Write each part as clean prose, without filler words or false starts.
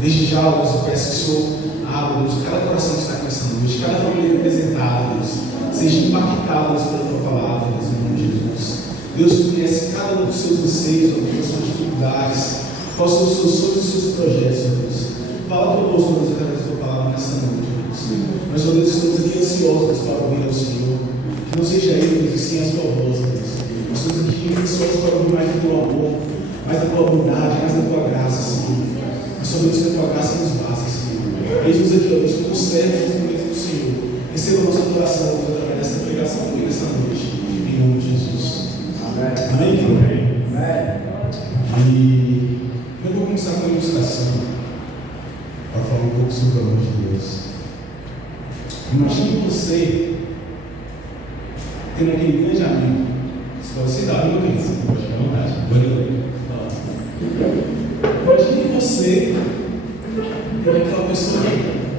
Desde já, Deus, eu peço que o Senhor abra, Deus, cada coração que está aqui essa noite, cada família representada, Deus, seja impactada, Deus, pela Tua palavra, Deus, em nome de Jesus. Deus, Tu conhece cada um dos seus anseios, das suas dificuldades, quais são os seus sonhos e os seus projetos, Deus. Fala conosco, Deus, através da Tua palavra nessa noite, Deus. Nós, Deus, estamos aqui ansiosos para ouvir ao Senhor, que não seja Ele, Deus, e sim a Sua voz, Deus. Nós estamos aqui ansiosos para ouvir mais do Teu amor, mais da Tua bondade, mais da Tua graça, Senhor. Nós sabemos que a Tua graça nos basta, Senhor. Eis-nos aqui, ó Deus, como servos e instrumentos do Senhor. Receba a nossa adoração, Deus, através dessa pregação aqui nessa noite, em nome de Jesus. Amém. Amém. Amém. E eu vou começar com uma ilustração para falar um pouco sobre o amor de Deus. Imagine você tendo aquele grande amigo. Se você dá uma crise, pode ficar à vontade. Imagine você ter aquela pessoa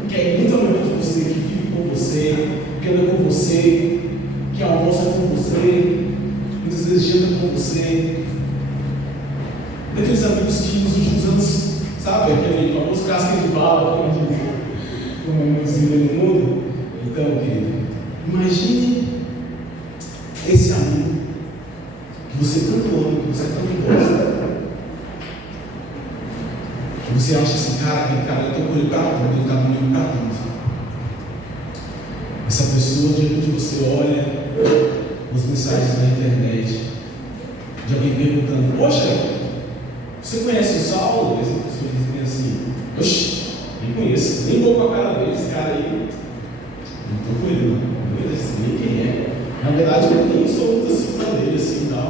que é muito amorosa de você, que vive com você, que anda com você, que almoça com você, muitas vezes janta com você. Daqueles amigos que nos últimos anos, sabe, aquele famoso casca de bala, como nos no mundo. Então, querido, imagine esse amigo que você tanto ama, que você tanto gosta. Você acha esse cara, aquele cara, eu estou com ele para tudo, ele está comigo para tudo. Essa pessoa, de repente você olha as mensagens na internet de alguém perguntando: poxa, você conhece o Saulo? Essa pessoa diz assim: oxe, nem conheço, nem vou com a cara dele, esse cara aí. Não estou com ele, não nem quem é. Na verdade, eu nem sou muito assim fã dele, assim e tal.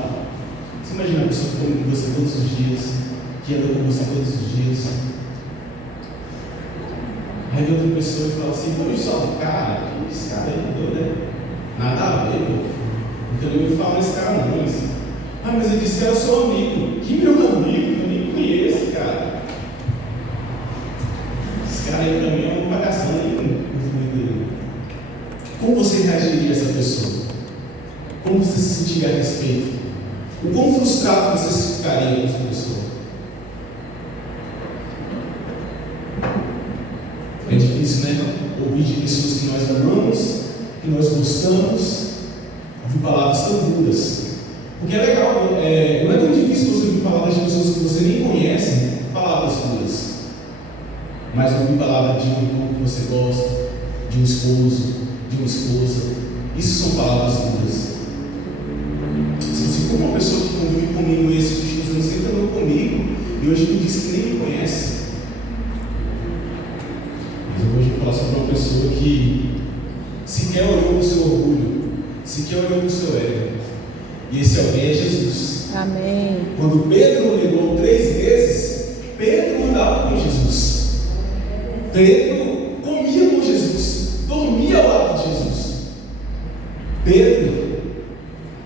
Você imagina a pessoa que come com você todos os dias, que anda com você todos os dias. Aí vem outra pessoa e fala assim: pô, só, cara, esse cara aí mudou, né? Nada a ver, pô. Não quero nem falar desse cara não, assim. Ah, mas ele disse que era seu amigo. Que meu amigo? Eu nem conheço, cara. Esse cara aí pra mim é uma pagação dele. Como você reagiria a essa pessoa? Como você se sentiria a respeito? O quão frustrado você se ficaria com essa pessoa? É difícil, né? Ouvir de pessoas que nós amamos, que nós gostamos, ouvir palavras tão duras. Porque é legal, não é tão difícil você ouvir palavras de pessoas que você nem conhece, palavras duras. Mas ouvir palavras de um irmão que você gosta, de um esposo, de uma esposa, isso são palavras duras. Se você for uma pessoa que convive comigo esses últimos anos, sempre andou comigo, e hoje me diz que nem me conhece. Mas eu vou falar sobre uma pessoa que sequer olhou no seu orgulho, sequer olhou no seu ego. E esse alguém é Jesus. Amém. Quando Pedro negou 3 vezes, Pedro andava com Jesus. Pedro comia com Jesus, dormia ao lado de Jesus. Pedro,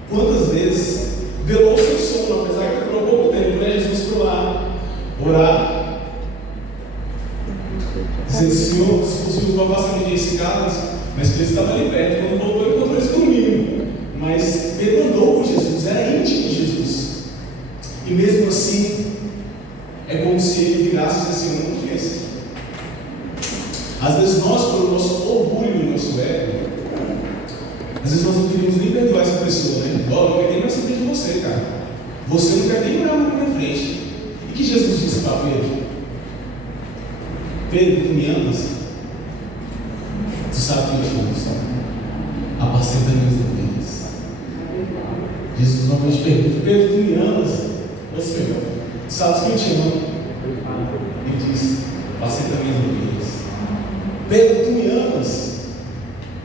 quantas vezes velou o seu sono, apesar que durou pouco tempo, né? Jesus foi lá orar, dizendo: Senhor, se possível, afasta-me desse cara. Mas Pedro estava ali perto. Quando voltou, encontrou eles dormindo. Mas Pedro andou com Jesus, era íntimo de Jesus. E mesmo assim, é como se ele virasse e dissesse assim: eu não conheço. Às vezes nós, pelo nosso orgulho e nosso ego, às vezes nós não queremos nem perdoar essa pessoa, né? Ó, não quer nem mais saber de você, cara. Você não quer nem olhar na minha frente. E que Jesus disse para Pedro? Pedro, tu me amas? Tu sabe que eu te amo, sabe? Apacenta minhas ovelhas. Jesus novamente pergunta: Pedro, tu me amas? Ô Senhor, tu sabes que eu te amo. Ele diz: apacenta minhas ovelhas. Pedro, tu me amas?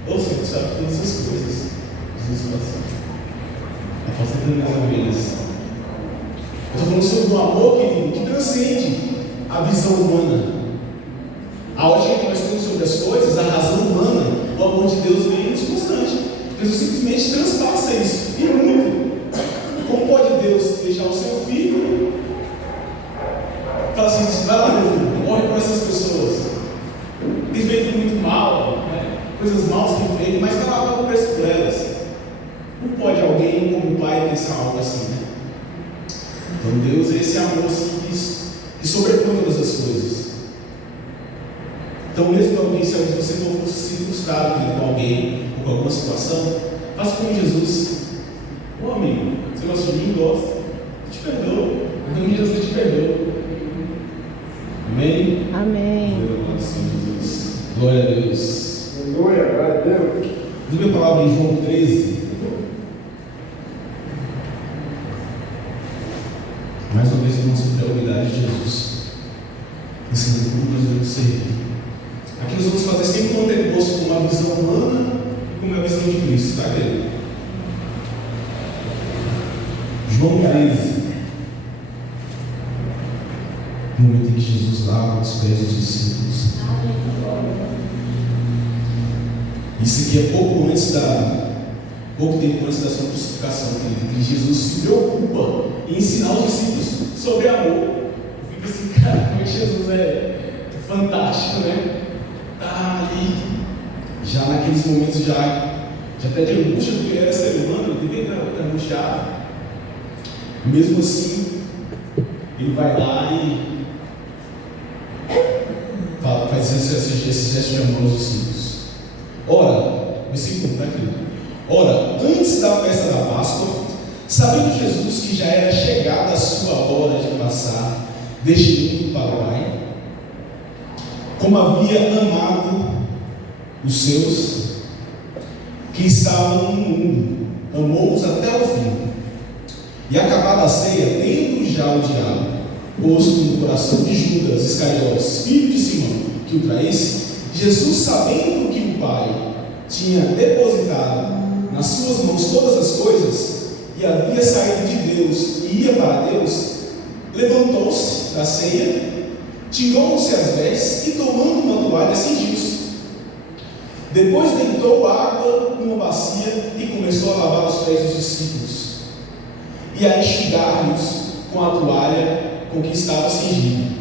Ô Senhor, tu sabes todas as coisas. Jesus fala assim: apacenta minhas ovelhas. Eu estou falando sobre um amor, querido, que transcende a visão humana. A ótica que nós temos sobre as coisas, a razão humana, o amor de Deus vem desconstante. Jesus simplesmente transpassa isso, e muito. Como pode Deus deixar o seu filho falar assim: vai lá, meu filho, morre por essas pessoas, tem feito muito mal, né? Coisas maus tem feito, mas vai lá, paga o preço por elas. Não pode alguém como pai pensar algo assim, né? Então Deus é esse amor assim, que sobrepõe todas as coisas. Então, mesmo que alguém, se você for se frustrado com alguém ou com alguma situação, faça como Jesus. Ô amigo, você gosta de mim? Gosta. Eu te perdoo. Então Jesus te perdoa. Amém? Amém. Jesus. Glória a Deus. Glória a Deus. Diga a palavra em João 13. Mais uma vez, vamos sobre a unidade de Jesus. Ensinando como nós devemos servir. Aqui nós vamos fazer sempre um anteposto com uma visão humana e com uma visão de Cristo, tá, querido? João 13. No momento em que Jesus lava os pés dos discípulos. Isso aqui é pouco tempo antes da sua crucificação, querido, que Jesus se preocupa em ensinar os discípulos sobre amor. Fica assim, cara, como é que Jesus é fantástico, né? Tá ali, já naqueles momentos, já até de angústia, porque ele era ser humano, ele devia estar angustiado. Mesmo assim, ele vai lá e faz esse gesto de amor aos discípulos. Ora, versículo 1, tá aqui. Ora, antes da festa da Páscoa, sabendo Jesus que já era chegada a sua hora de passar deste mundo para o Pai, como havia amado os seus que estavam no mundo, amou-os até o fim. E acabada a ceia, tendo já o diabo posto no coração de Judas Iscariotes, filho de Simão, que o traísse, Jesus, sabendo que o Pai tinha depositado nas suas mãos todas as coisas, e havia saído de Deus e ia para Deus, levantou-se da ceia, tirou-se as vestes e, tomando uma toalha, cingiu-se. Depois deitou água numa bacia e começou a lavar os pés dos discípulos e a enxugar-lhes com a toalha com que estava cingido.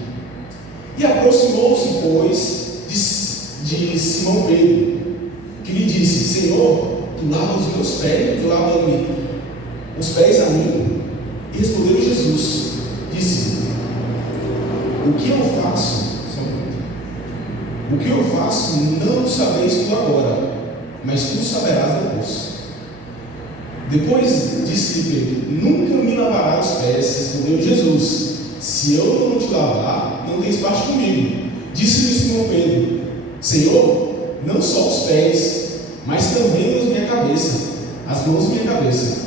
E aproximou-se, pois, de Simão Pedro, que lhe disse: Senhor, tu lavas os meus pés, tu lavas-me os pés a mim? E respondeu Jesus, disse: o que eu faço? O que eu faço não sabeis tu agora, mas tu saberás depois. Depois disse-lhe Pedro: nunca me lavarás os pés. Respondeu Jesus: se eu não te lavar, não tens parte comigo. Disse-lhe Simão Pedro: Senhor, não só os pés, mas também minha cabeça, as mãos e minha cabeça.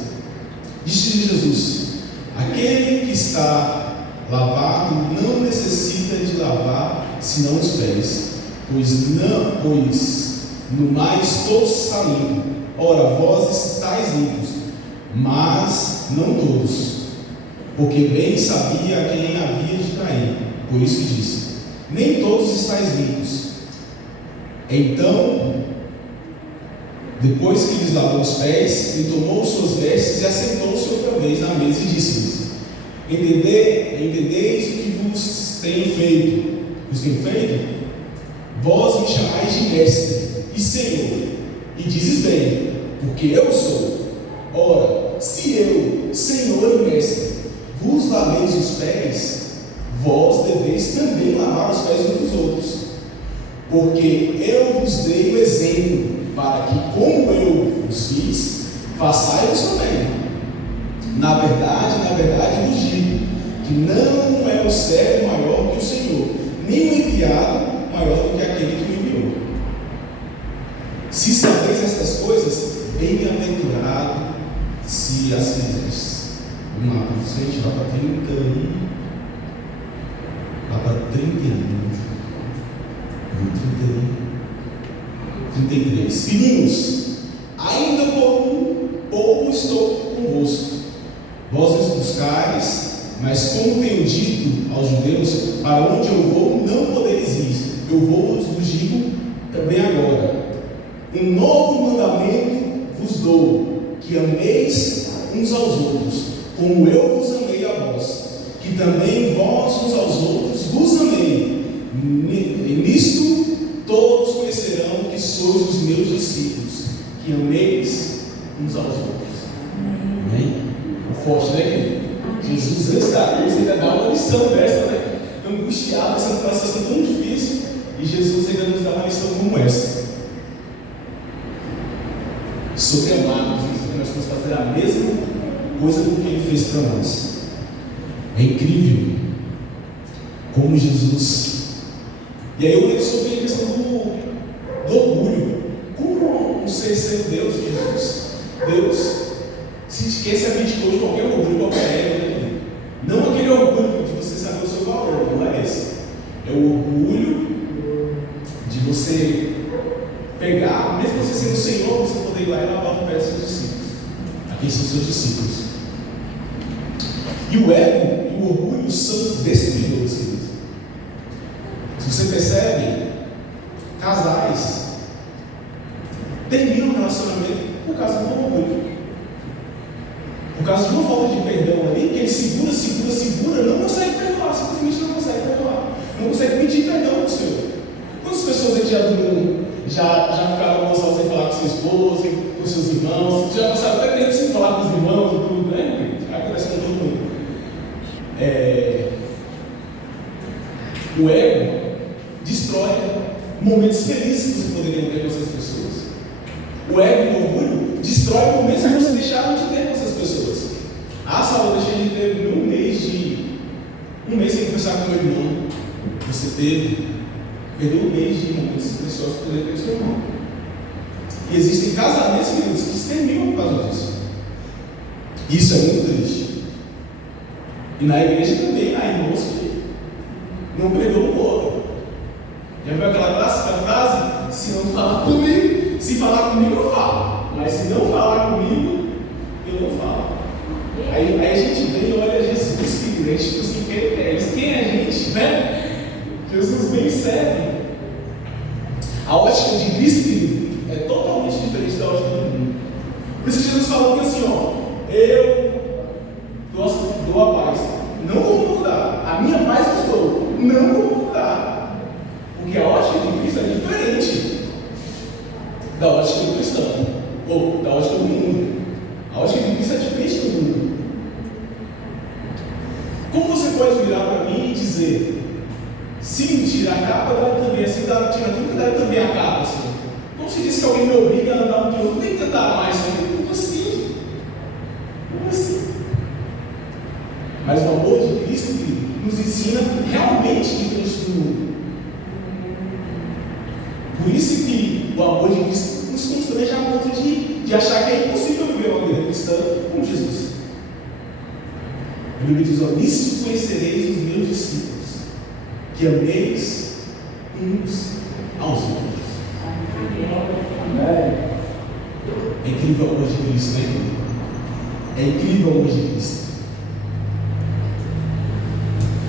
Disse-lhe Jesus: aquele que está lavado não necessita de lavar senão os pés, pois no mais todos estão limpos. Ora, vós estáis limpos, mas não todos, porque bem sabia a quem havia de trair. Por isso que disse: nem todos estáis limpos. Então, depois que lhes lavou os pés, ele tomou suas vestes e assentou-se outra vez na mesa e disse-lhes: entendeis o que vos tenho feito? Vós me chamais de mestre e Senhor, e dizes bem, porque eu sou. Ora, se eu, Senhor e mestre, vos laveis os pés, vós deveis também lavar os pés uns dos outros, porque eu vos dei o exemplo, para que, como eu vos fiz, façais também. Na verdade vos digo, que não é o servo maior que o Senhor, nem o enviado maior do que aquele que o enviou. Se sabeis estas coisas, bem-aventurado se as fizeres. gente vai para 31. Vai para 31. 33. Filhinhos, ainda por um pouco estou convosco. Vós me buscais, mas como tenho dito aos judeus, para onde eu vou não podeis ir. Eu vos digo também agora. Um novo mandamento vos dou, que ameis uns aos outros, como eu vos amei a vós, que também vós uns aos outros vos amei. Nisto todos conhecerão que sois os meus discípulos, que ameis uns aos outros. Amém? Forte, né, querido? Jesus ainda dá uma lição dessa, né? Angustiado, essa situação tão difícil, e Jesus ainda nos dá uma lição como essa. Sobre amados, que nós vamos fazer a mesma coisa com que Ele fez para nós. É incrível como Jesus. E aí eu lembro sobre a questão do orgulho. Como um ser Deus, Jesus? Deus se esquece a gente de qualquer orgulho, qualquer ego. Não aquele orgulho de você saber o seu valor, não é esse. É o orgulho de você pegar, mesmo você sendo o Senhor, você poder ir lá e lavar o pé dos seus discípulos. Aqui são seus discípulos. E o ego e o orgulho são destruidores, queridos. Se você percebe, casais terminam o relacionamento por causa do orgulho. Por causa de uma falta de perdão ali, que ele segura, não consegue perdoar, simplesmente não consegue perdoar. Não consegue pedir perdão ao Senhor. Quantas pessoas aqui já ficaram gostosos sem falar com sua esposa, com seus irmãos? Você já passaram até tempo sem falar com os irmãos e tudo, né? Acontece com todo mundo. O ego destrói momentos felizes que você poderia ter com essas pessoas. O ego e o orgulho destrói momentos que você deixaram de ter com essas pessoas. Ah, Saulo, eu deixei de ter um mês sem conversar com meu irmão. Você perdeu um mês de momentos preciosos para poder ter com seu irmão. E existem casamentos, queridos, que se terminam por causa disso. Isso é muito triste. E na igreja também há irmãos que não perdoam o outro. Já viu aquela clássica frase? Se não falar comigo, se falar comigo eu falo, mas se não falar comigo, eu não falo. Aí a gente vem e olha Jesus, que a gente assim, quem é a gente, né? Jesus bem serve. A ótica de Cristo é totalmente diferente da ótica do mundo. Por isso que Jesus falou que assim, eu dou a paz, não vou mudar. A minha paz eu dou, não vou mudar. Porque a ótica de Cristo é diferente da ótica do cristão, ou da ótica do mundo. A ótica de Cristo é diferente do mundo. Como você pode virar para mim e dizer, sim, tira a capa, dá também, assim, tira tudo, dá também a capa, assim. Como se diz que alguém me obriga a andar no que eu nem tentar mais, assim. Como assim? Como assim? Mas o amor de Cristo nos ensina realmente diferente do mundo. Por isso que o amor de Cristo nos constrange a ponto de achar que é impossível viver uma vida cristã como Jesus. A Bíblia diz, nisso conhecereis os meus discípulos, que ameis uns aos outros. Amém. É incrível o amor de Cristo, né? É incrível o amor de Cristo.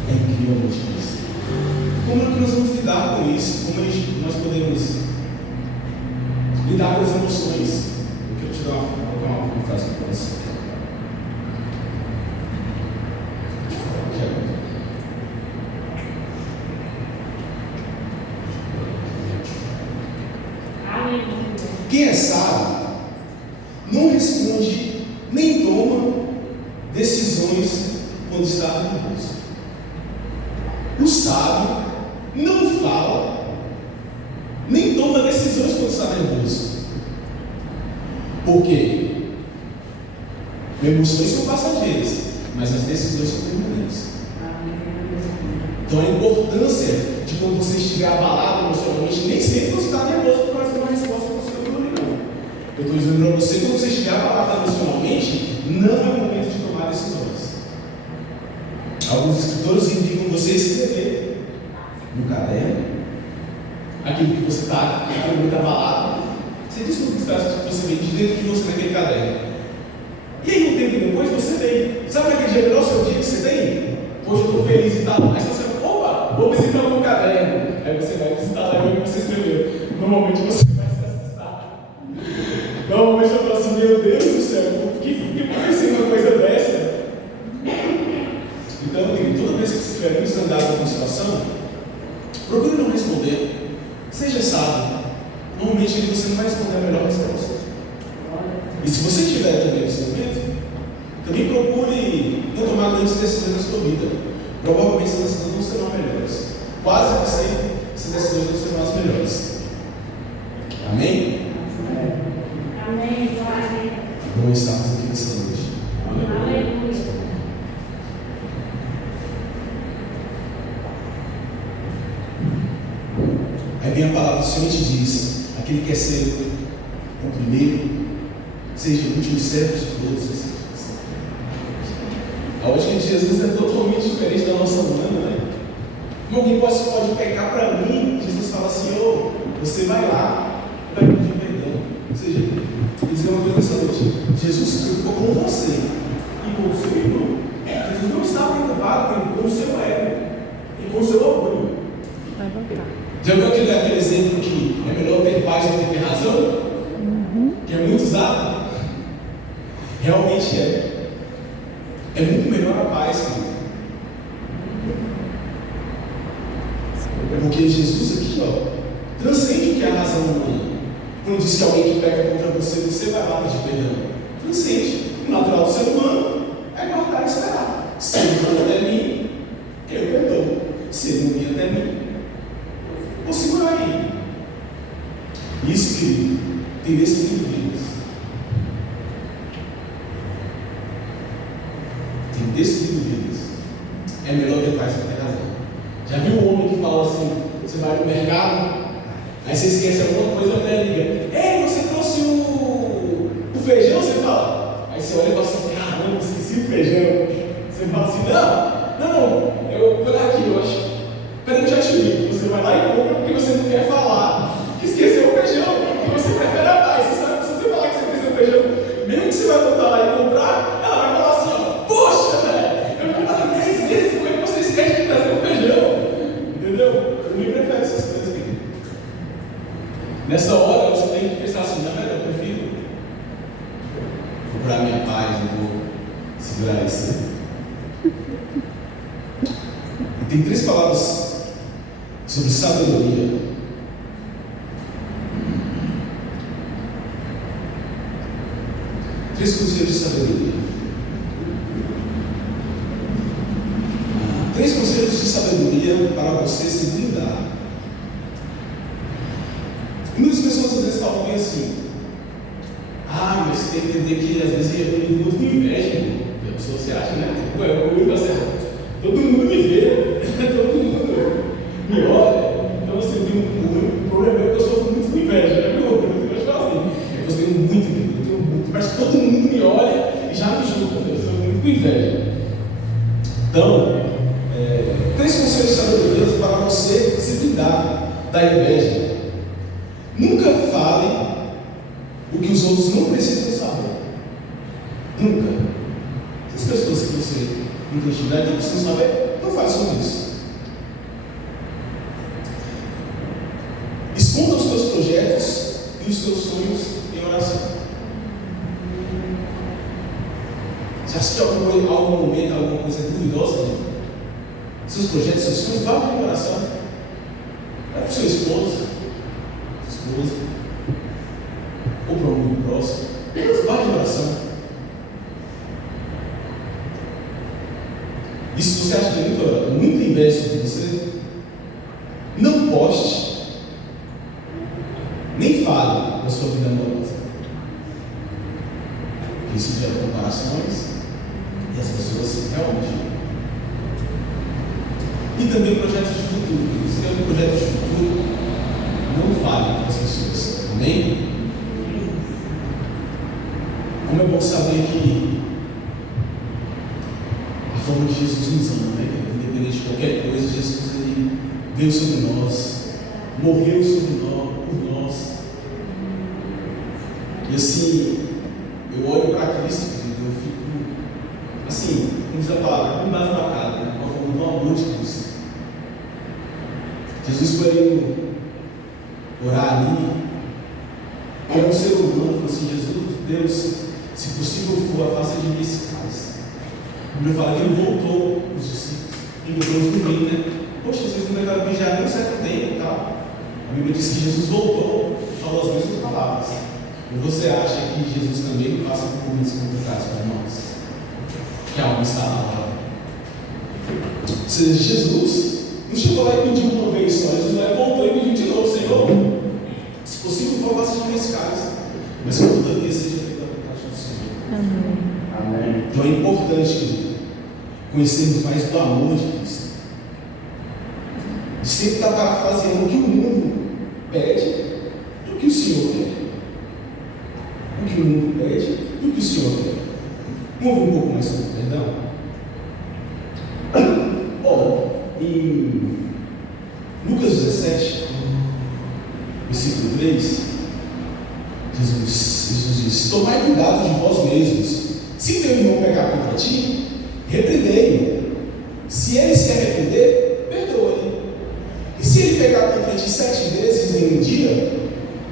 É incrível o amor de Cristo. Como é que nós vamos lidar com isso? Como nós podemos lidar com as emoções? Eu quero te dar uma frase para você. Quem é sábio não responde nem toma decisões quando está nervoso. O sábio não fala nem toma decisões quando está nervoso. Por quê? Emoções são passageiras, mas as decisões são permanentes. Então a importância de quando você estiver abalado emocionalmente, nem sempre você está nervoso por causa de uma resposta que você não deu. Eu estou dizendo para você, quando você estiver abalado emocionalmente, não é o momento de tomar decisões. Alguns escritores indicam você escrever no caderno aquilo que você está, aquilo que está balado. Você diz tudo que você vê de dentro de você naquele caderno. E aí, um tempo depois, você tem. Sabe aquele dia melhor seu dia que você tem? Hoje eu estou feliz e tal. Aí você fala, opa, vou visitar o meu caderno. Aí você vai visitar lá e você escreveu. Normalmente você vai se assustar. Normalmente eu falo assim, meu Deus do céu, por que aconteceu uma coisa dessa? Então, toda vez que você estiver misunderado com uma situação, procure não responder. Seja sábio. Normalmente você não vai responder a melhor resposta. E se você tiver também nesse momento, também procure não tomar grandes decisões na sua vida. Provavelmente essas decisões não serão melhores. Quase que sempre essas decisões não serão as melhores. Amém? Amém. Bom estarmos aqui nessa noite. Aleluia. Aí vem a palavra do Senhor e te diz: aquele que quer ser o primeiro, seja o último servo de todos. A ótica de Jesus é totalmente diferente da nossa humana, né? Alguém pode pecar para mim, Jesus fala assim: ô, você vai lá e vai pedir perdão. Ou seja, vou dizer uma coisa nessa noite: Jesus se preocupou com você e com o seu irmão. Jesus não está preocupado com o seu ego e com o seu orgulho. Vai voltar. Já viu aquele exemplo que é melhor ter paz do que ter razão? Que é muito usado? Realmente é. É muito melhor a paz, querido. Porque Jesus aqui, ó, transcende o que é a razão humana. Quando diz que alguém que peca contra você, você vai lá pedir perdão. Transcende. O natural do ser humano é guardar e esperar. Se ele for até mim, eu perdoo. Se ele não vir até mim, vou segurar ele. Isso, querido, tem destruído vidas. Tem destruído vidas. É melhor ter paz do que ter razão. Já viu um homem que fala assim: você vai no mercado, aí você esquece alguma coisa, a mulher liga: ei, você trouxe o feijão? Você fala. Aí você olha e fala assim: caramba, esqueci o feijão. Você fala assim: não, eu vou lá aqui, eu acho. Peraí, eu já te ligo. Você vai lá e compra porque você não quer falar que esqueceu o feijão, porque você prefere a paz. Você sabe que se você falar que você esqueceu o feijão, mesmo que você vai voltar lá e comprar, ela vai falar assim: ó, poxa, velho, eu já falei 10 vezes, como é que você esquece de trazer o feijão? Entendeu? Eu nem prefiro essas coisas aqui. Nessa hora você tem que pensar assim: não, velho, eu prefiro procurar minha paz, eu vou segurar isso. E tem 3 palavras sobre sabedoria. Três conselhos de sabedoria. 3 conselhos de sabedoria para você se blindar. Muitas pessoas às vezes falam bem assim: ah, mas você tem que entender que às vezes eu tenho muito inveja. E a pessoa se acha, né? Todo mundo me vê, todo mundo me olha. Então assim, eu tenho um problema que eu sofro muito com inveja, né? Eu falo assim: eu tenho muito inveja, eu tenho muito, mas todo mundo me olha e já me julga, eu sou muito com inveja. Então, 3 conselhos de sabedoria para você se blindar da inveja. Nunca fale o que os outros não precisam saber. Nunca. As pessoas que você não tem intimidade não precisam saber, não fale sobre isso. Esconda os seus projetos e os seus sonhos em oração. Se assiste algum momento, alguma coisa duvidosa, seus projetos, seus sonhos, vá em oração. Vai para o seu esposo, ou para algum próximo, vá em oração. E se você acha que é muito inveja sobre você, não poste, nem fale da sua vida amorosa. Porque isso gera comparações e as pessoas realmente. E também projetos de futuro. Se tem um projeto de futuro, não fale com as pessoas. Amém? Como é bom saber que a forma de Jesus nos ama, né? Independente de qualquer coisa, Jesus ele veio sobre nós, morreu sobre nós, por nós. E assim, eu olho para Cristo, eu fico, assim, como diz a palavra, muito mais bacana, né? Uma forma do amor de Cristo. Jesus foi ali orar ali, era um ser humano, falou assim: Jesus, Deus, se possível for, afasta de mim esse cálice. A Bíblia fala que ele voltou os discípulos, encontrou os domingo, né? Poxa, vocês não levaram vigiar nem um certo tempo e tal. A Bíblia diz que Jesus voltou e falou as mesmas palavras. E você acha que Jesus também passa por momentos complicados para nós? Que algo está lá. Ou seja, Jesus não chegou lá e pediu uma vez só, Jesus lá voltou e pediu de novo: Senhor, se possível, for, faça de mim esse cálice, mas que todavia seja feita a vontade do Senhor. Amém. Então é importante, querido, conhecermos mais do amor de Cristo. Sempre está parafraseando o que o mundo pede e o que o Senhor quer. O que o mundo pede e o que o Senhor quer. Vamos ver um pouco mais sobre o perdão? Ora, em Lucas 17, versículo 3, Jesus diz: tomai cuidado de vós mesmos. Se teu irmão pecar contra ti, repreendei-o. Se ele se arrepender, perdoa-lhe. E se ele pecar contra ti 7 vezes em um dia,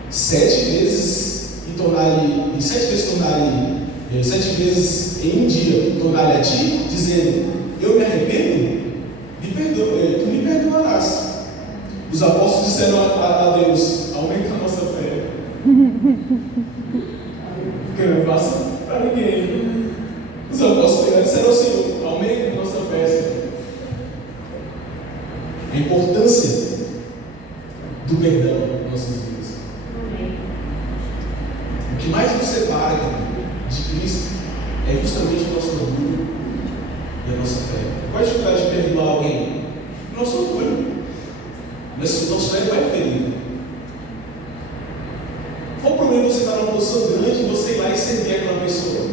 7 vezes tornar-lhe 7 vezes em um dia, tornar-lhe a ti, dizendo: eu me arrependo, tu me perdoarás. Os apóstolos disseram a Deus: aumenta a nossa fé. Porque eu não faço para ninguém. Os apóstolos disseram ao Senhor: aumenta a nossa fé. A importância do perdão em nossas vidas. O que mais nos separa de Cristo é justamente o nosso orgulho e a nossa fé. Qual a dificuldade de perdoar alguém? Nosso orgulho. Mas o nosso ego é ferido. Qual o problema de você estar numa posição grande e você ir lá e servir aquela pessoa?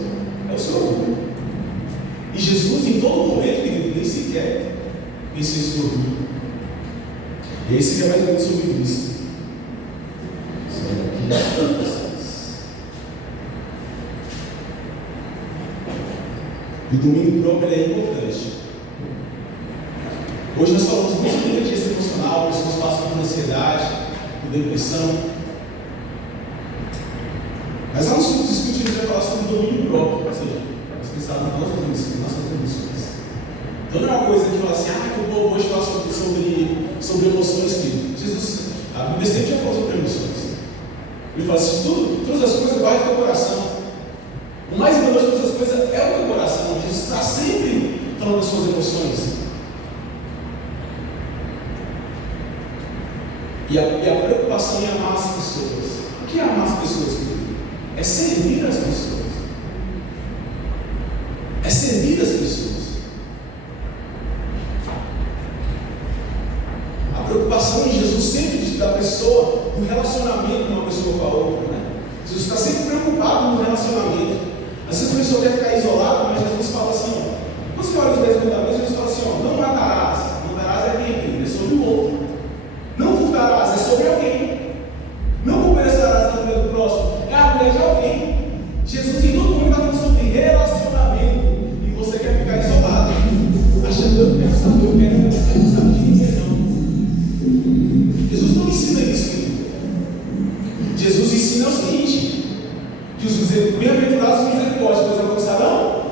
É o seu orgulho. E Jesus, em todo momento, querido, nem sequer venceu esse orgulho. E esse é mais ou menos sobre Cristo. E o domínio próprio é importante. Hoje nós falamos muito de inteligência emocional, pessoas passam por ansiedade, por depressão. Mas lá nos estudos espíritos a gente vai falar sobre o domínio próprio, ou seja, nós precisamos das nossas emoções. Então não é uma coisa que fala assim: que o povo hoje fala sobre emoções, que Jesus, a Bíblia sempre já falou sobre emoções. Ele fala assim: todas as coisas guardam teu coração. O mais importante de todas as coisas é o teu coração. Jesus está sempre falando das suas emoções. E a preocupação em amar as pessoas. O que é amar as pessoas, querido? É servir as pessoas. É servir as pessoas. A preocupação em Jesus sempre da pessoa, do relacionamento de uma pessoa com a outra, né? Jesus está sempre preocupado no relacionamento. Às vezes a pessoa quer ficar isolada, mas Jesus fala assim: ó, você olha os 10 mandamentos, Jesus fala assim: ó, não matarás. Matarás é quem? É sobre o outro. Não furtarás, é sobre alguém. Não cobiçarás na mulher do próximo, é a mulher de alguém. Jesus em todo momento está falando sobre relacionamento. E você quer ficar isolado, achando que eu quero saber de ninguém, não. Jesus não ensina isso, querido. Jesus ensina o seguinte: que os bem-aventurados misericórdia, pois alcançarão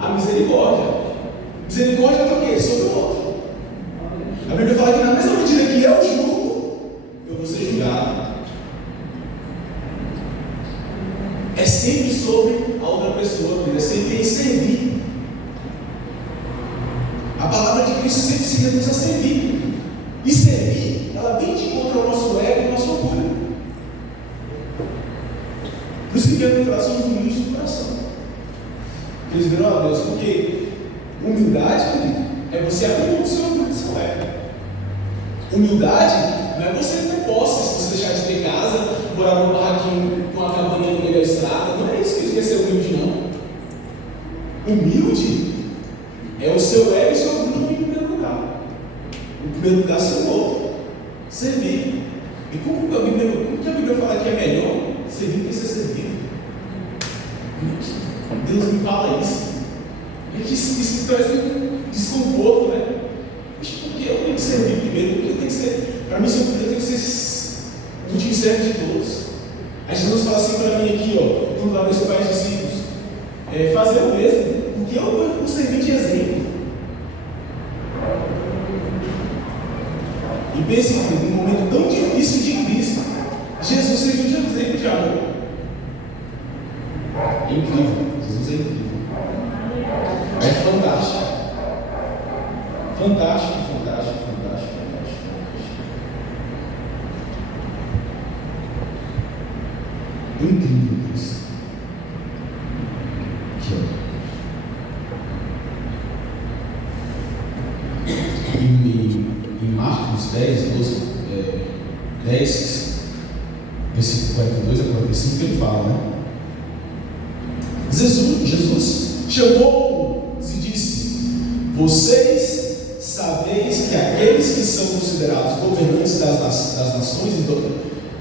a misericórdia. Misericórdia é o quê? Sobre o outro. A Bíblia fala que na mesma medida que eu julgo, eu vou ser julgado. É sempre sobre a outra pessoa, é sempre em servir. A palavra de Cristo sempre se reduz a servir. E servir, ela vem de contra o nosso ego e o nosso orgulho. Por isso que bem-aventurados são os humildes do coração. Eles viram a Deus, porque humildade, querido, é você abrir mão do seu orgulho, do seu ego. Humildade não é você ter posse, se você deixar de ter casa, morar num barraquinho com uma cabaninha no meio da estrada. Não é isso que quer ser humilde, não. Humilde É o seu ego e o seu orgulho em primeiro lugar. O primeiro lugar é o outro. Servir. E como que a Bíblia fala que é melhor servir do que ser servido? Deus me fala isso. É que isso traz um desconforto, né? Mas por que eu tenho que servir primeiro? Por que eu tenho que ser? Para mim, eu tenho que ser o último servo de todos. Aí Jesus fala assim para mim aqui, ó, quando lá para os pais discípulos, fazer o mesmo, porque eu vou servir de exemplo. E pense num momento tão difícil de Cristo, Jesus serviu de exemplo de amor. É incrível, Jesus é incrível. É fantástico. Fantástico, fantástico, fantástico, fantástico, fantástico. É incrível Cristo. Aqui, ó. Em Marcos 10, 10, versículo 42 a 45, ele fala, né? Jesus chamou-os e disse: vocês sabeis que aqueles que são considerados governantes das nações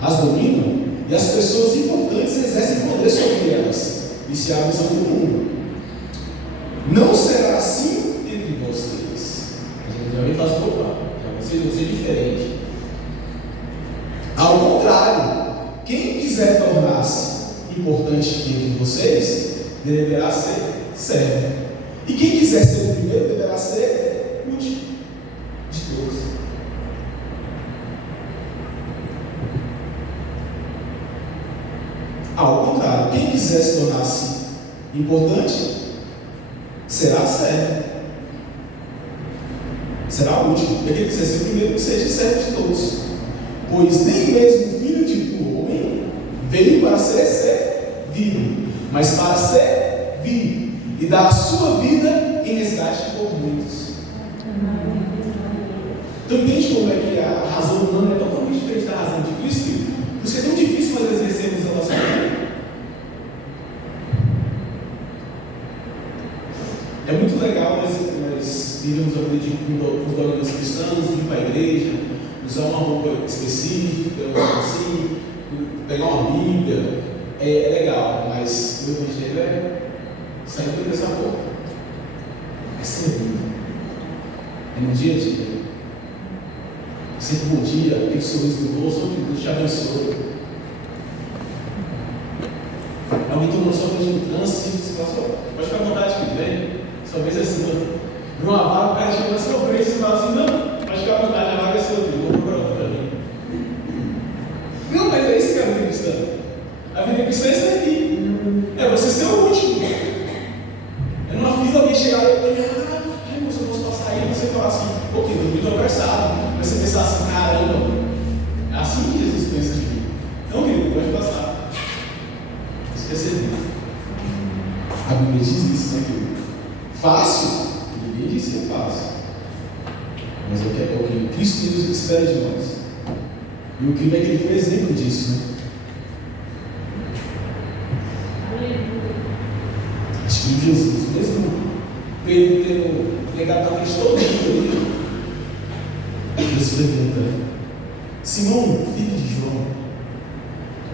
as dominam, e as pessoas importantes exercem poder sobre elas e se abrem ao mundo. Não será assim entre vocês. A gente já vem fazendo, opa, já vou ser diferente. Ao contrário, quem quiser tornar-se importante entre vocês, deverá ser servo. E quem quiser ser o primeiro, deverá ser o último de todos. Ao contrário, quem quiser se tornar-se importante, será servo. Será o último. E quem quiser ser o primeiro, que seja servo de todos. Pois nem mesmo o Filho do Homem veio para ser servido, mas para servir e dar a sua vida em resgate por muitos. Então entende como é que a razão humana é totalmente diferente da razão de Cristo? Por isso é tão difícil nós exercermos a nossa vida. É muito legal nós vivemos a vida com os dogmas cristãos, vir para a igreja, usar uma roupa específica, assim, pegar uma Bíblia. É legal, mas o evangelho é sair dessa roupa. É servir. É no dia a dia. Sempre bom dia, aquele sorriso no bolso, que Deus te abençoe. Alguém tomou sua frente no trânsito e você fala, pode ficar à vontade que vem. Sua vez é sua. Numa vaga, o cara chegou na sua frente e você fala assim, não, pode ficar à vontade, a vaga é sua, eu vou procurar outra para mim. Não, mas é isso que é a vida cristã. A vida cristã é servir. É você ser o último. É numa fila alguém chegar e ai, moço, eu posso passar aí, você falar assim, ok, eu muito apressado. Mas você pensar assim, caramba, é assim que Jesus pensa de mim. Não, querido, pode passar. Isso quer servir. A Bíblia diz isso, né, querido? Fácil? Ninguém disse que é fácil. Mas é o que Cristo nos espera de nós. E o crime é que ele foi exemplo disso, né? Acho que Jesus, mesmo Pedro tendo negado a Cristo todo mundo, Jesus levanta: Simão, filho de João,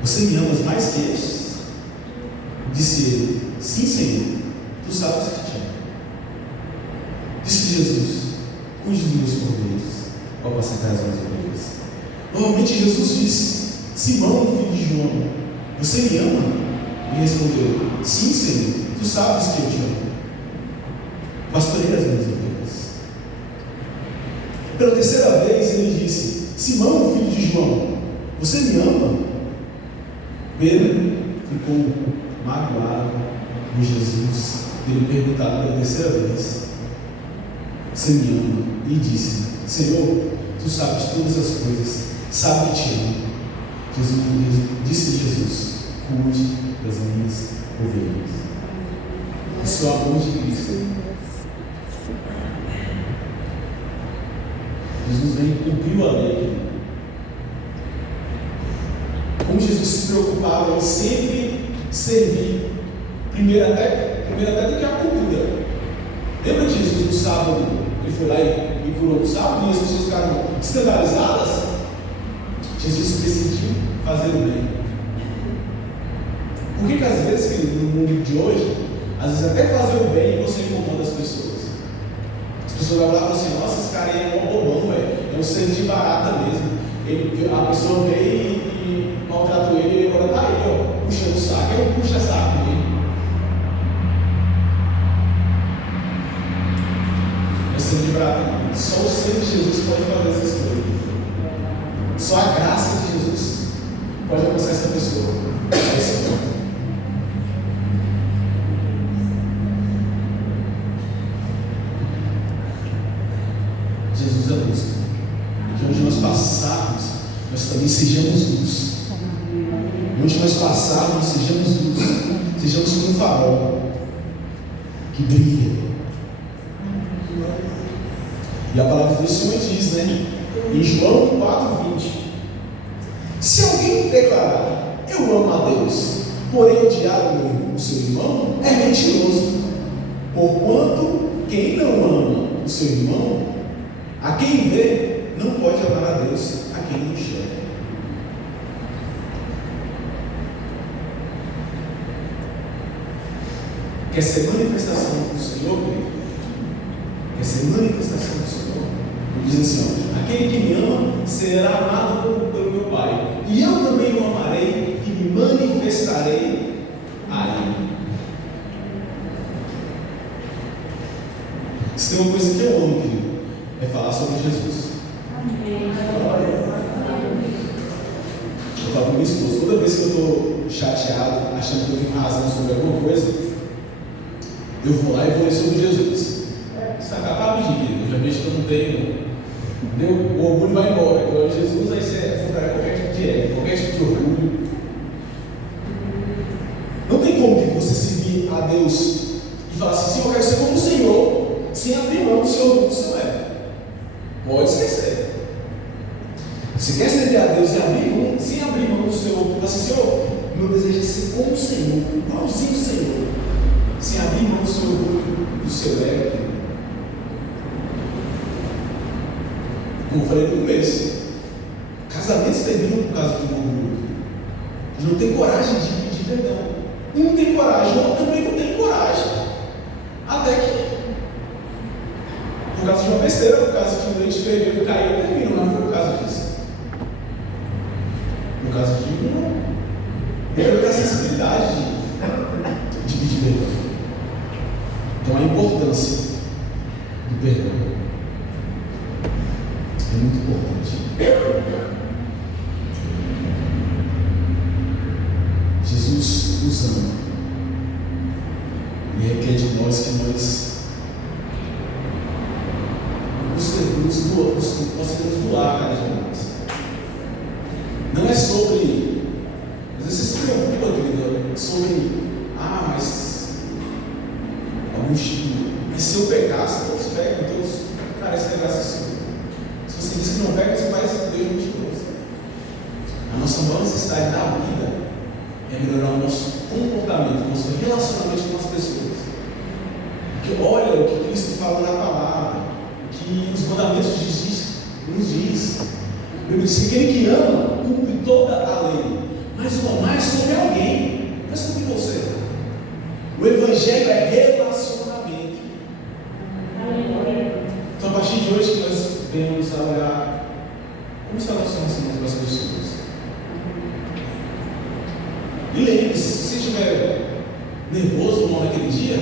você me amas mais que estes? Disse ele: sim, Senhor, tu sabes que te amo. Disse Jesus: cuide dos meus cordeiros, ao apacentar as minhas ovelhas. Novamente Jesus disse: Simão, filho de João, você me ama? E respondeu: sim, Senhor, tu sabes que eu te amo. Pastoreia as minhas ovelhas. Pela terceira vez ele disse: Simão, filho de João, você me ama? Pedro ficou magoado com Jesus ter perguntado pela terceira vez: você me ama? E disse: Senhor, tu sabes todas as coisas, sabe que te amo. Disse Jesus: cuide das minhas ovelhas. Isso é o amor de Cristo. Jesus vem e cumpriu a lei. Como Jesus se preocupava em sempre servir, primeiro até do que a cultura. Lembra de Jesus no sábado? Ele foi lá e curou no sábado e as pessoas ficaram escandalizadas. Jesus decidiu fazer o bem. Por que às vezes, querido, no mundo de hoje, às vezes até fazer o bem você incomoda as pessoas? As pessoas vão lá e falam assim: nossa, esse cara aí é um bobão, velho. É um sangue de barata mesmo. A pessoa veio e maltratou ele e agora tá aí, ó, puxando o saco. Eu puxo saco dele. É sangue de barata. Só o sangue de Jesus pode fazer essas coisas. Só a graça de Jesus pode alcançar essa pessoa. Jesus é luz. Que onde nós passarmos, nós também sejamos luz. Onde nós passarmos, sejamos luz. Sejamos como um farol que brilha. E a palavra do Senhor diz, né? Em João 4,20: se alguém declarar, eu amo a Deus, porém odiar o seu irmão, é mentiroso. Porquanto quem não ama o seu irmão, a quem vê, não pode amar a Deus, a quem não enxerga. Quer ser manifestação do Senhor, querido? Quer ser manifestação do Senhor? Ele diz assim: ó, aquele que me ama será amado pelo meu Pai, e eu também o amarei e me manifestarei a ele. Se tem uma coisa que eu amo, querido, é falar sobre Jesus. Eu falo com minha esposa, toda vez que eu estou chateado, achando que eu tenho razão sobre alguma coisa, eu vou lá e vou ler sobre Jesus. Você está capaz de pedir, eu já vejo que eu não tenho. O orgulho vai embora. Agora Jesus vai ser enfrentar qualquer tipo de ego, qualquer tipo de orgulho. Não tem como que você servir a Deus e falar assim: Senhor, eu quero ser como o Senhor, sem abrir mão do seu orgulho, do seu ego. Pode esquecer. Se quer servir a Deus e abrir mão, sem abrir mão do seu orgulho, assim: Senhor, meu desejo é ser como o Senhor, igualzinho o Senhor, sem abrir mão do seu orgulho, do seu ego. Como eu falei no começo, casamentos terminam por causa do orgulho. Não tem coragem de pedir perdão. Um não tem coragem, o outro também não tem coragem. Até que, por causa de uma besteira, por causa que o leite ferveu e caiu, termina, mas não foi por causa disso. Por causa de uma sensibilidade de pedir perdão. Então a importância do perdão é muito importante. Jesus nos ama e requer de nós que nós possamos doar cada dia mais. Não é sobre, às vezes você se preocupa, querido, sobre, mas alguns tipos, mas se eu pegasse, todos pegam, todos, cara, esse negócio assim. Se você diz que não pega, você faz Deus mentiroso. A nossa maior necessidade da vida é melhorar o nosso comportamento, o nosso relacionamento com as pessoas. Porque olha o que Cristo fala na palavra, que os mandamentos nos diz. Ele diz que aquele que ama cumpre toda a lei, mas o amar é sobre alguém, não é sobre você. O Evangelho é relacionamento. Então, a partir de hoje, que nós venhamos a olhar como está o nosso relacionamento com as pessoas. E lembre-se, se você estiver nervoso ou naquele dia,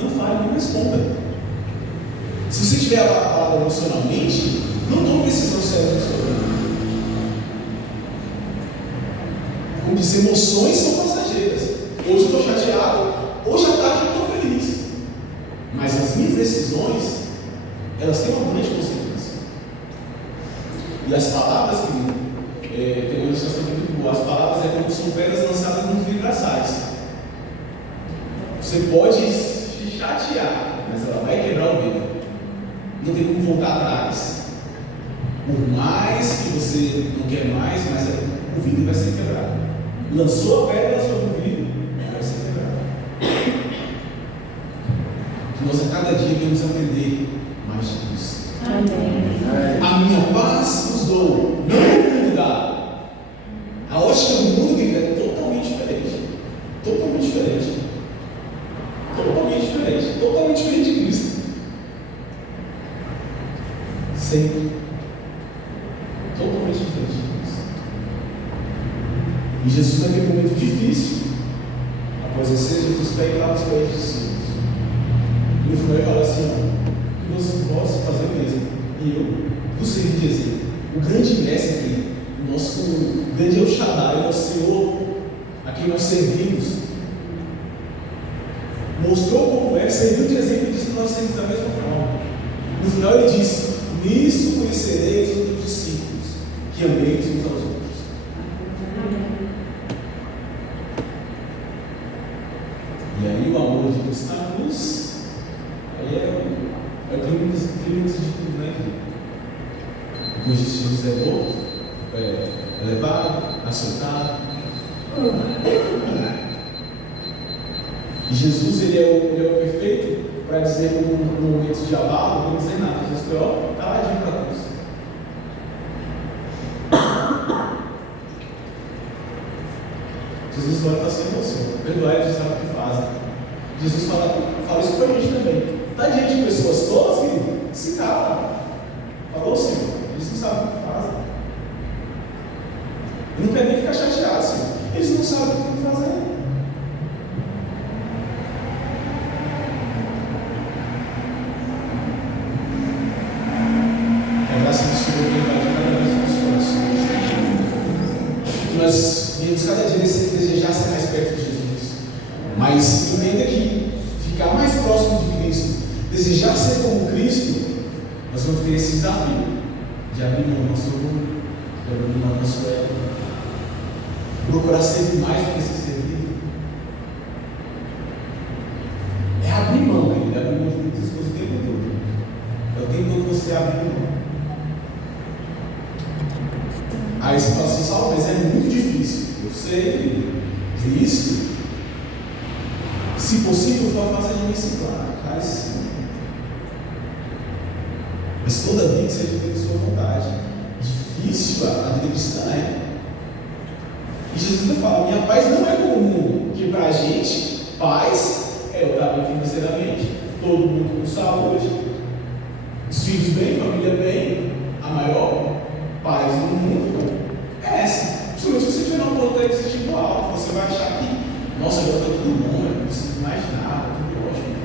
não fale, não responda. Se você estiver abalado emocionalmente, não tome decisão séria na sua vida. Como disse, emoções são passageiras. Hoje eu estou chateado, hoje à tarde eu estou feliz. Mas as minhas decisões, elas têm uma grande consequência. E as palavras, que tem uma ilustração muito boa, as palavras é como são pedras lançadas nos vidraçais. Você pode se chatear, mas ela vai quebrar o vidro. Não tem como voltar atrás. Por mais que você não quer mais, mas o vidro vai ser quebrado. Lançou a pedra sobre o vidro, vai ser quebrado. Que nós a cada dia queremos aprender mais de Cristo. Amém. A minha paz vos dou, não o mundo dá. A ótica do mundo, querido, é totalmente diferente. Totalmente diferente. Totalmente diferente. Totalmente diferente de Cristo. Sempre. Totalmente diferente de Cristo. E Jesus, naquele momento difícil, após descer, Jesus pega lá os pés dos discípulos. E no final ele fala assim: o que você pode fazer mesmo, e eu vos servi de exemplo. O grande mestre aqui, o nosso grande El Shaddai, o nosso Senhor, a quem nós servimos, mostrou como é, serviu de exemplo e disse que nós sermos da mesma forma. No final ele disse: nisso conhecereis os discípulos, que ameis uns aos outros. E aí o amor de Deus está na cruz. Aí é o clímax de tudo, né, querido? Depois de Jesus é morto, é levado, açoitado. E Jesus, ele é o perfeito para dizer no momento de abalo, não dizer nada. Jesus foi, ó, caladinho para a cruz. Jesus olha e fala assim: meu Senhor, perdoai, eles sabem o que fazem. Jesus fala isso para a gente também. Está diante de pessoas todas, querido, se cala. Falou, Senhor, eles não sabem o que fazem. Eu não quero nem ficar chateado, Senhor. Eles não sabem o que tem que fazer. Que a graça do Senhor venha invadir cada vez mais os corações. Que nós venhamos cada dia desejar ser mais perto de Jesus. Mas entenda que ficar mais próximo de Cristo, desejar ser como Cristo, nós vamos ter esse desafio de abrir mão do nosso mundo, de abrir mão do nosso ego, procurar servir mais do que ser servido. É abrir mão, querido, é abrir mão de muitas coisas o tempo todo. É o tempo todo você abrir mão. Aí você fala assim: Saulo, mas é muito difícil. Eu sei, querido. Cristo, se possível, foi a fase de reciclar. Cara, sim. Mas toda vida que seja feita a sua vontade. Difícil a vida cristã é. E Jesus não fala: minha paz não é como o mundo. Que para a gente, paz é eu estar bem financeiramente, todo mundo com saúde, os filhos bem, família bem. A maior paz do mundo é essa. Principalmente se você tiver uma ponta existindo alto, você vai achar que, nossa, agora está tudo bom, eu não preciso mais de nada, tudo ótimo.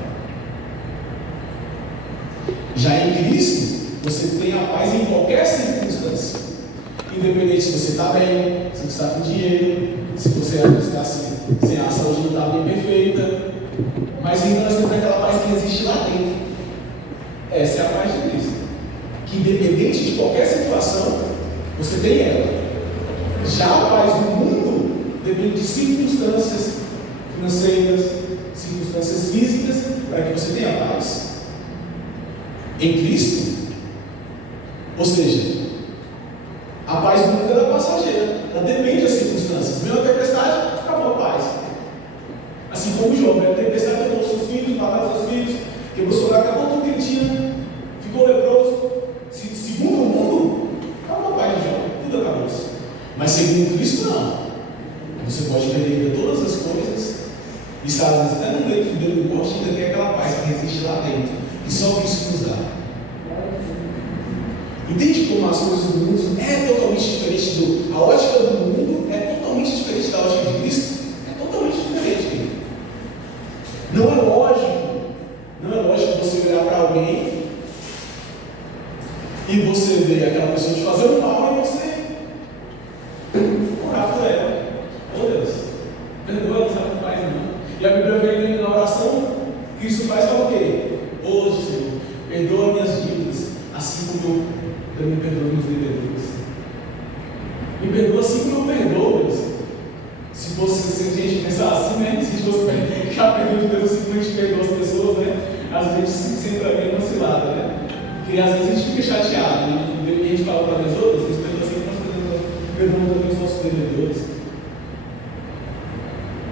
Já em Cristo, você tem a paz em qualquer circunstância. Independente se você está bem, se você está com dinheiro, se você está sem a saúde não está bem perfeita. Mas ainda nós temos aquela paz que existe lá dentro. Essa é a paz de Cristo. Que independente de qualquer situação, você tem ela. Já a paz do mundo depende de circunstâncias financeiras, circunstâncias físicas, para que você tenha paz. Em Cristo, ou seja, a paz do mundo é passageira, ela depende das circunstâncias. Veio a tempestade, acabou a paz. Assim como o João, veio a tempestade, acabou os seus filhos, mataram os seus filhos, quebrou o celular, acabou tudo que ele tinha, ficou leproso. Segundo o mundo, acabou a paz de João, tudo acabou-se. Mas segundo Cristo, não. Você pode perder todas as coisas e estar até no leito de Deus do morte e ainda tem aquela paz que existe lá dentro, e só Cristo nos dá. Entende como as coisas do mundo é totalmente diferente a ótica do mundo é totalmente diferente da ótica de Cristo? É totalmente diferente, querido. Não é lógico você olhar para alguém e você ver aquela pessoa te fazer um mal e você orar por ela. Oh Deus, perdoa, não sabe o que faz, não. E a Bíblia vem na oração, Cristo faz o quê? Hoje, Senhor, perdoa minhas dívidas, assim como eu me perdoo meus devedores. Me perdoa assim como eu perdoo, Deus. Se fosse, se a gente pensar assim, né? Se a gente fosse já perdoou de Deus assim como a gente perdoa as pessoas, né? Às vezes sempre é uma cilada, né? Porque às vezes a gente fica chateado, né? E a gente fala para Deus: oh, Deus perdoa assim como nós perdoamos também os nossos devedores.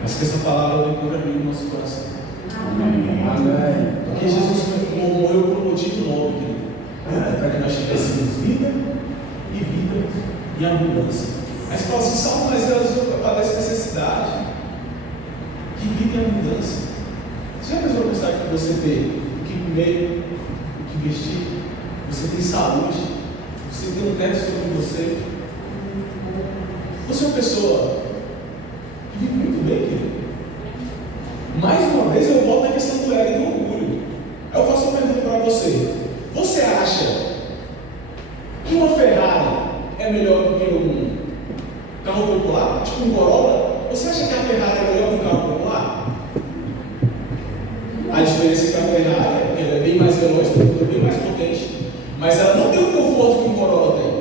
Mas que essa palavra venha por abrir o nosso coração. Amém. Porque Jesus morreu por um motivo nobre, querido, para que nós tivéssemos vida e vida e abundância. Aí você fala assim, Saulo, mas eu padeço necessidade. Que vida e abundância? Você já pensou a pensar que você tem o que comer, o que vestir, você tem saúde, você tem um teto sobre você? Você é uma pessoa que vive muito bem, querido. Mais uma vez eu volto à questão do ego e do orgulho. Eu faço uma pergunta para você. Você acha que uma Ferrari é melhor do que um carro popular? Tipo um Corolla? Você acha que a Ferrari é melhor que um carro popular? A diferença é que a Ferrari ela é bem mais veloz, bem mais potente, mas ela não tem o conforto que um Corolla tem.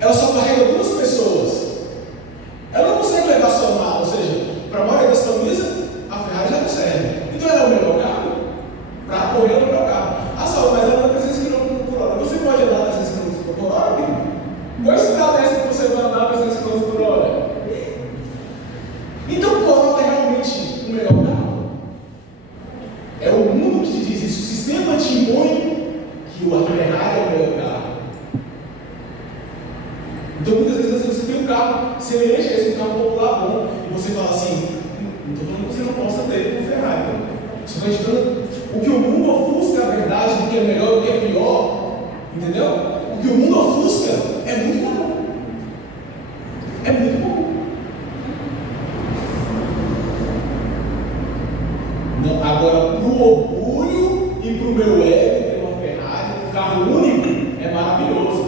Ela só carrega duas pessoas. Ela não consegue levar só uma, ou seja, para a maioria das famílias, a Ferrari já não serve. Então ela é o melhor carro? Para correr é o melhor carro. Ah, Saulo, mas ela anda 300 km por hora. Você pode andar 300 km por hora, querido? Qual estrada é essa que você vai andar 300 km por hora? Então o Corolla é realmente o melhor carro? É o mundo que te diz isso. O sistema te impõe que o Ferrari é o melhor carro. Então muitas vezes você tem um carro semelhante a esse, um carro popular bom, e você fala assim, não estou falando que você não possa ter um Ferrari. Só que a gente falando o que o mundo ofusca a verdade do que é melhor, do que é pior. Entendeu? O que o mundo ofusca é muito comum. É muito comum. Não, agora, para o orgulho e para o meu ego, ter uma Ferrari, um carro único, é maravilhoso.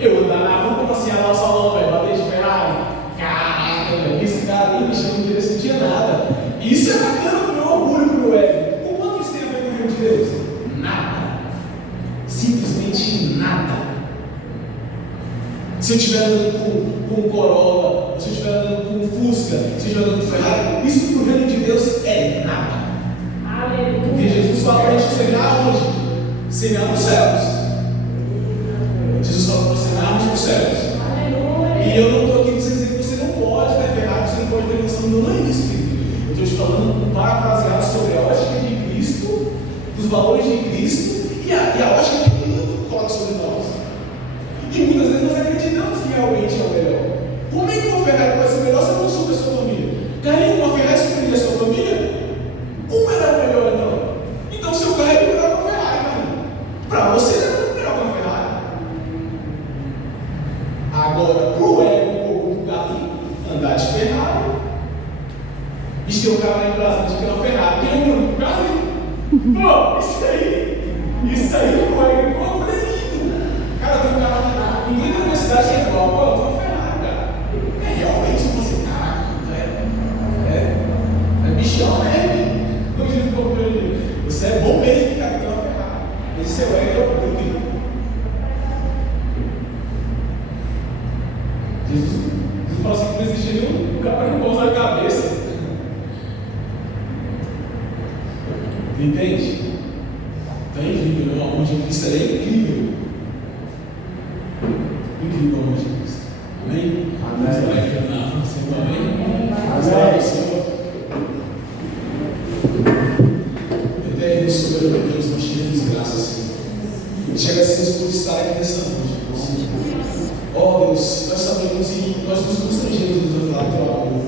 Eu andar na rua e falar assim, ah, lá o salão, velho, bater de Ferrari. Caraca, velho, esse cara aí me chama de Deus, não tinha nada. Isso é bacana pro meu orgulho, pro meu ego. O quanto isso tem a ver com o reino de Deus? Nada. Simplesmente nada. Se eu estiver andando com um Corolla, se eu estiver andando com um Fusca, se eu estiver andando com Ferrari, isso pro reino de Deus é nada. Porque Jesus fala para a gente semear onde? Semear nos céus. Jesus fala para você semearmos nos céus. E eu não estou aqui dizendo que você não pode ter Ferrari, você não pode ter noção, não é isso. Eu estou te falando um parafraseado sobre a ótica de Cristo, dos valores de Cristo e a ótica que o mundo coloca sobre nós. E muitas vezes nós acreditamos que realmente é o melhor. Como é que uma Ferrari pode ser melhor se não supera a sua família? Carinho, uma Ferrari superior a sua família? Como ela é o melhor então? Então o seu carro é melhor que uma Ferrari, carinho. Para você é melhor que uma Ferrari. Agora, para o ego ou o carrinho, andar de Ferrari, e se o carro lá em Brasília de que é uma Ferrari, tem um carrinho. Pô, isso aí, pô, é lindo. Cara, tem um carro lá, ninguém na minha cidade é igual, pô, eu tô uma Ferrari, cara. É realmente, você, caraca, é bichão, né? Não digo como você é bom mesmo, cara, tem uma Ferrari. Esse seu ego é o público. Jesus fala assim que não existe nenhum lugar para pousar a cabeça. Entende? Então é incrível, o amor de Cristo é incrível. Incrível o amor de Cristo. Amém? Amém. Você vai encarnar, Senhor, amém? Amém. Senhor. Eterno e soberano Deus, nós te damos graças, Senhor. Te agradecemos por estar aqui nessa noite, Deus. Ó Deus, nós sabemos e nós nos constrangemos a falar do teu amor.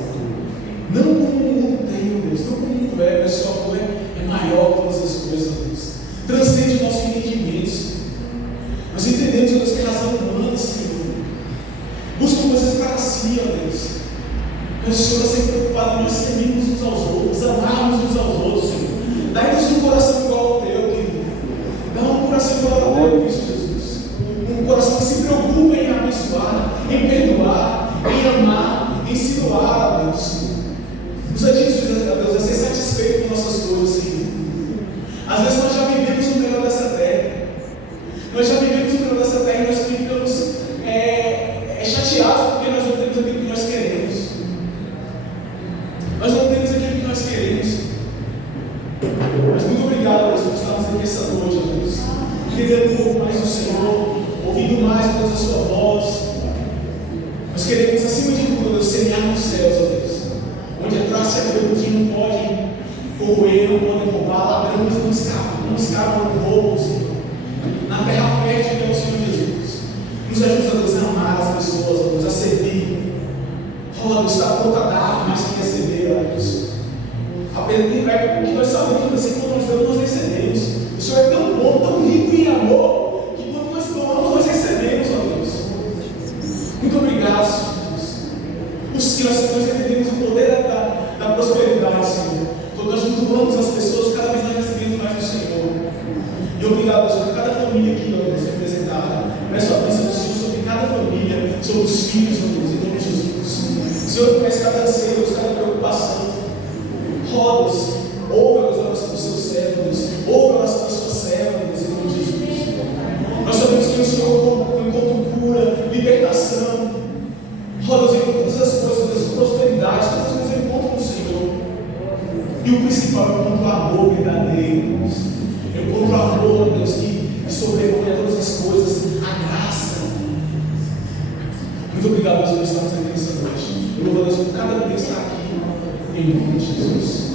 Não como o mundo tem, Deus, não como o mundo é, mas o teu amor é maior que todas as coisas, Deus. Transcende o nosso entendimento, Senhor. Nós entendemos, Deus, que a razão humana, Senhor, busca coisas para si, ó Deus. Mas o Senhor está sempre preocupado em nós servirmos uns aos outros, amarmos uns aos outros, Senhor. Dá-nos um coração igual ao teu, querido. Dá um coração igual ao teu, Cristo Jesus. Um coração que se preocupa em abençoar, em perdoar, em amar, em se doar, ó Deus. Nos ajude, a Deus, a ser satisfeito com nossas coisas, Senhor. Às vezes nós já vivemos o melhor dessa terra. Nós já vivemos o melhor dessa terra e nós ficamos chateados porque nós não temos aquilo que nós queremos. Nós não temos aquilo que nós queremos. Mas muito obrigado, Deus, por estarmos aqui essa noite, Deus. Entendendo um pouco mais do Senhor, ouvindo mais toda a sua voz. Nós queremos, acima de tudo, Deus, semear nos céus, ó Deus. Onde a traça e a não podem Corroer não podem roubar, ladrões não escapam do roubo, Senhor. Na terra fértil é o Senhor Jesus. Nos ajuda, Deus, a amar as pessoas, Deus, a servir. Oh, Deus, está pronto a dar, mas quem receber, Deus. Que nós sabemos assim, quando nós damos, nós recebemos. O Senhor é tão bom, tão rico em amor, que quando nós tomamos, nós recebemos, ó Deus. Muito obrigado, Senhor. Os que nós entendemos o poder da prosperidade, Senhor. Quando nós nos doamos às pessoas, cada vez nós recebemos mais do Senhor. E obrigado, Deus, por cada família aqui, ó Deus, representada. Peço a bênção do Senhor sobre cada família, sobre os filhos, ó Deus, em nome de Jesus. Senhor, conhece cada anseio, Deus, cada preocupação. Ó Deus, ouve a oração dos seus servos, ouve a oração da sua serva, Deus, em nome de Jesus. Nós sabemos que o Senhor encontra cura, libertação. Ó Deus, encontra todas as coisas, Deus, prosperidade, todas as coisas encontram no Senhor. E o principal, eu encontro o amor verdadeiro, Deus. Eu encontro o amor, Deus, que sobrepõe a todas as coisas, a graça. Muito obrigado, Deus, por estarmos aqui nessa noite. Eu louvo a Deus por cada vez que está aqui, em nome de Jesus.